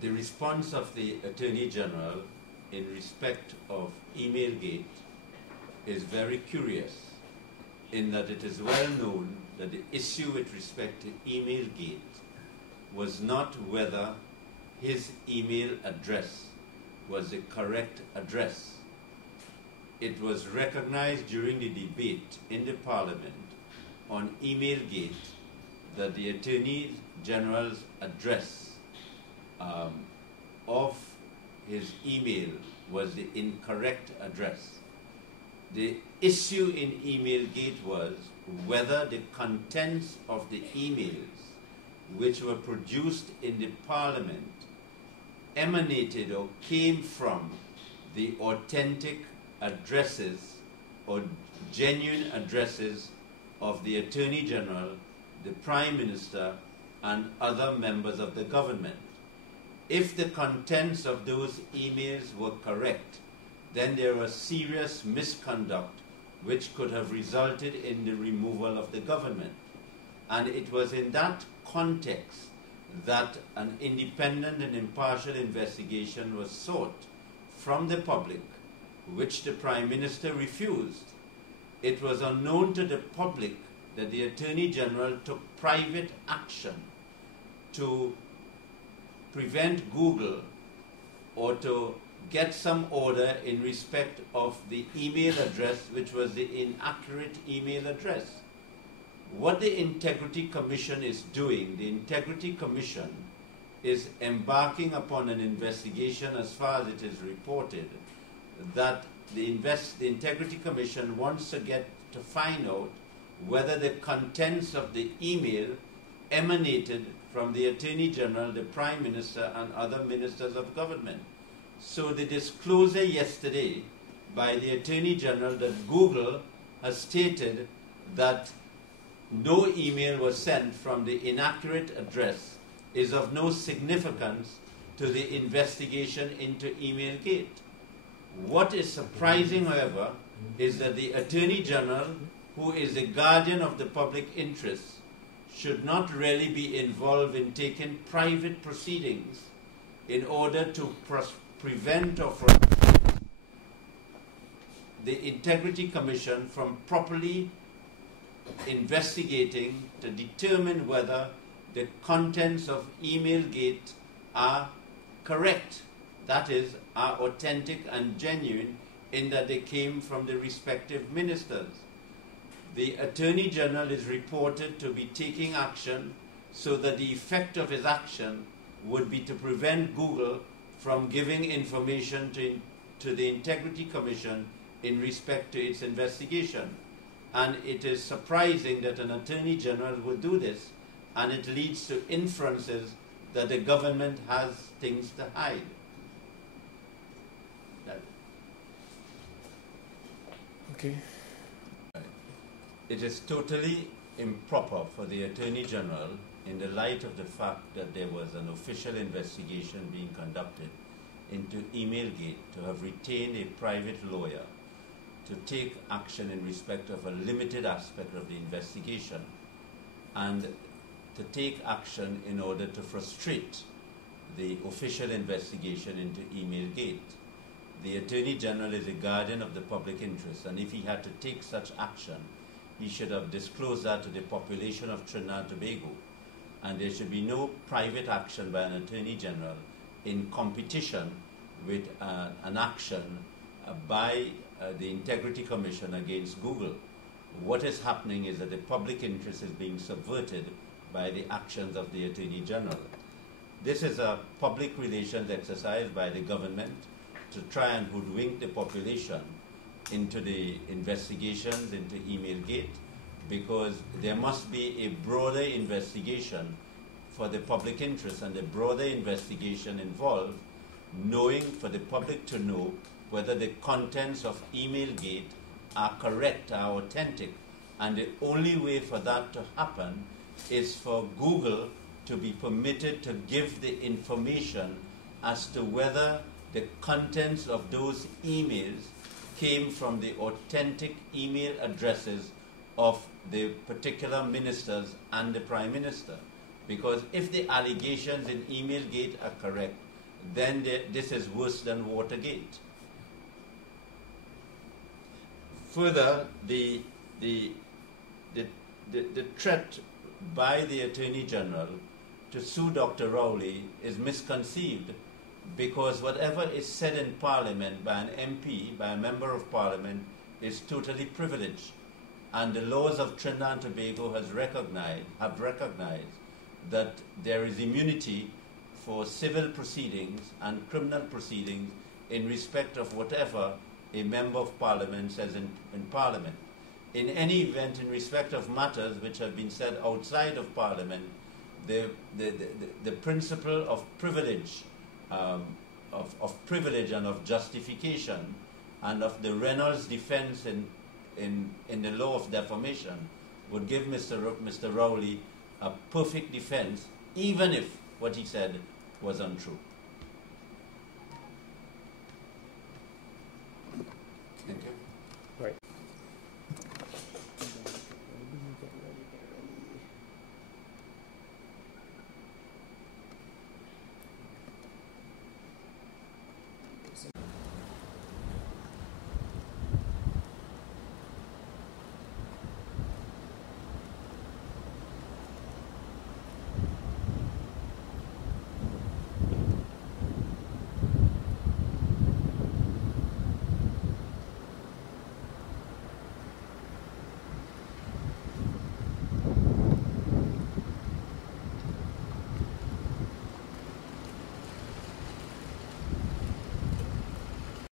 the response of the Attorney General in respect of Emailgate is very curious, in that it is well known that the issue with respect to Emailgate was not whether his email address was the correct address. It was recognized during the debate in the Parliament on Emailgate that the Attorney General's address of his email was the incorrect address. The issue in Emailgate was whether the contents of the emails which were produced in the Parliament emanated or came from the authentic addresses or genuine addresses of the Attorney General, the Prime Minister, and other members of the government. If the contents of those emails were correct, then there was serious misconduct which could have resulted in the removal of the government. And it was in that context that an independent and impartial investigation was sought from the public, which the Prime Minister refused. It was unknown to the public that the Attorney General took private action to prevent Google or to get some order in respect of the email address, which was the inaccurate email address. What the Integrity Commission is doing, the Integrity Commission is embarking upon an investigation, as far as it is reported, that the Integrity Commission wants to get to find out whether the contents of the email emanated from the Attorney General, the Prime Minister, and other ministers of government. So the disclosure yesterday by the Attorney General that Google has stated that no email was sent from the inaccurate address is of no significance to the investigation into Emailgate. What is surprising, however, is that the Attorney General, who is the guardian of the public interest, should not really be involved in taking private proceedings in order to prevent or frustrate the Integrity Commission from properly investigating to determine whether the contents of Emailgate are correct, that is, are authentic and genuine in that they came from the respective ministers. The Attorney General is reported to be taking action so that the effect of his action would be to prevent Google from giving information to the Integrity Commission in respect to its investigation. And it is surprising that an Attorney General would do this, and it leads to inferences that the government has things to hide. Okay. It is totally improper for the Attorney General, in the light of the fact that there was an official investigation being conducted into Emailgate, to have retained a private lawyer to take action in respect of a limited aspect of the investigation, and to take action in order to frustrate the official investigation into Emailgate. The Attorney General is a guardian of the public interest, and if he had to take such action, he should have disclosed that to the population of Trinidad and Tobago, and there should be no private action by an Attorney General in competition with an action by the Integrity Commission against Google. What is happening is that the public interest is being subverted by the actions of the Attorney General. This is a public relations exercise by the government to try and hoodwink the population into the investigations into Emailgate, because there must be a broader investigation for the public interest, and the broader investigation involves knowing, for the public to know, whether the contents of Emailgate are correct, are authentic. And the only way for that to happen is for Google to be permitted to give the information as to whether the contents of those emails came from the authentic email addresses of the particular ministers and the Prime Minister. Because if the allegations in Emailgate are correct, then this is worse than Watergate. Further, the threat by the Attorney General to sue Dr. Rowley is misconceived, because whatever is said in Parliament by an MP, by a Member of Parliament, is totally privileged. And the laws of Trinidad and Tobago have recognized that there is immunity for civil proceedings and criminal proceedings in respect of whatever a Member of Parliament says in Parliament. In any event, in respect of matters which have been said outside of Parliament, the principle of privilege, of privilege and of justification, and of the Reynolds defense in the law of defamation would give Mr. Rowley a perfect defense, even if what he said was untrue. Thank you. Right.